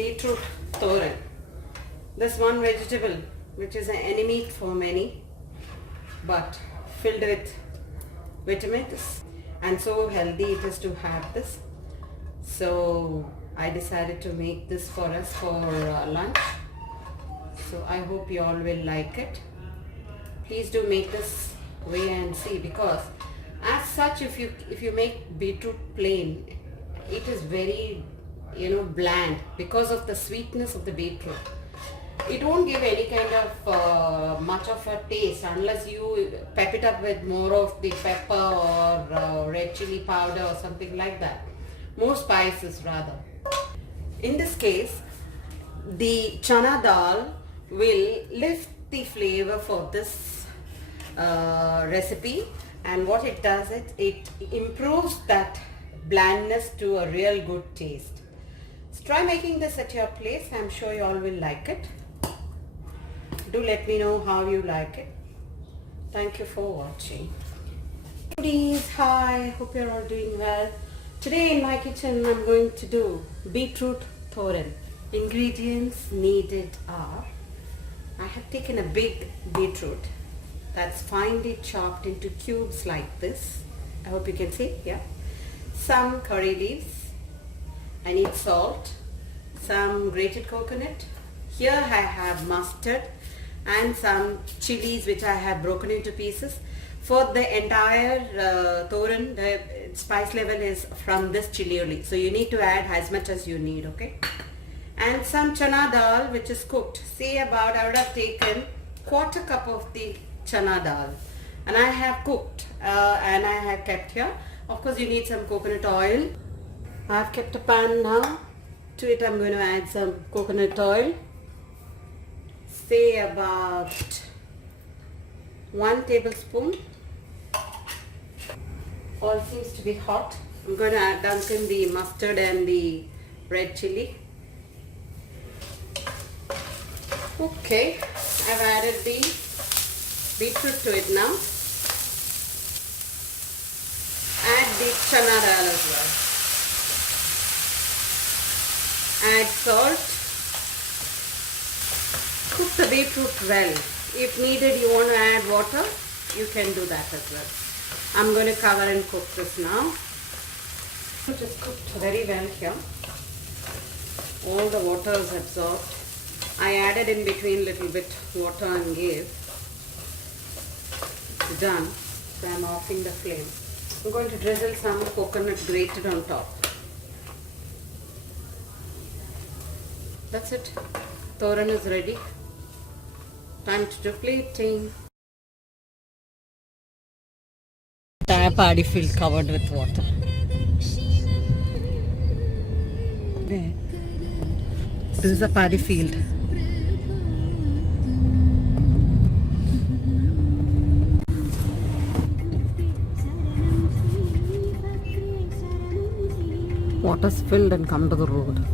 beetroot thoran. This one vegetable, which is an enemy for many, but filled with vitamins, and so healthy it is to have this. So I decided to make this for us for lunch. So I hope you all will like it. Please do make this way and see, because as such, if you make beetroot plain, it is very bland because of the sweetness of the beetroot. It won't give any kind of much of a taste unless you pep it up with more of the pepper or red chili powder or something like that. More spices rather. In this case, the chana dal will lift the flavor for this recipe, and what it does, it improves that blandness to a real good taste. So try making this at your place. I'm sure you all will like it. Do let me know how you like it. Thank you for watching. Goodies, hi, hope you're all doing well. Today in my kitchen I'm going to do beetroot thoran. Ingredients needed are, I have taken a big beetroot that's finely chopped into cubes like this. I hope you can see, yeah. Some curry leaves. I need salt, some grated coconut. Here I have mustard and some chilies which I have broken into pieces. For the entire thoran, the spice level is from this chili only. So you need to add as much as you need, okay? And some chana dal which is cooked. See, about I would have taken quarter cup of the chana dal, and I have cooked and I have kept here. Of course you need some coconut oil. I have kept a pan now. To it I'm going to add some coconut oil. Say about 1 tablespoon. Oil seems to be hot. I'm going to add dunk in the mustard and the red chili. Okay, I've added the beetroot to it now. Add the chana dal as well. Add salt. Cook the beetroot well. If needed, you want to add water, you can do that as well. I'm going to cover and cook this now. It is cooked very well here. All the water is absorbed. I added in between little bit water and gave. It's done. So I'm offing the flame. I'm going to drizzle some coconut grated on top. That's it. Thoran is ready. Time to do plating. Entire paddy field covered with water. There. This is a paddy field. Water's filled and come to the road.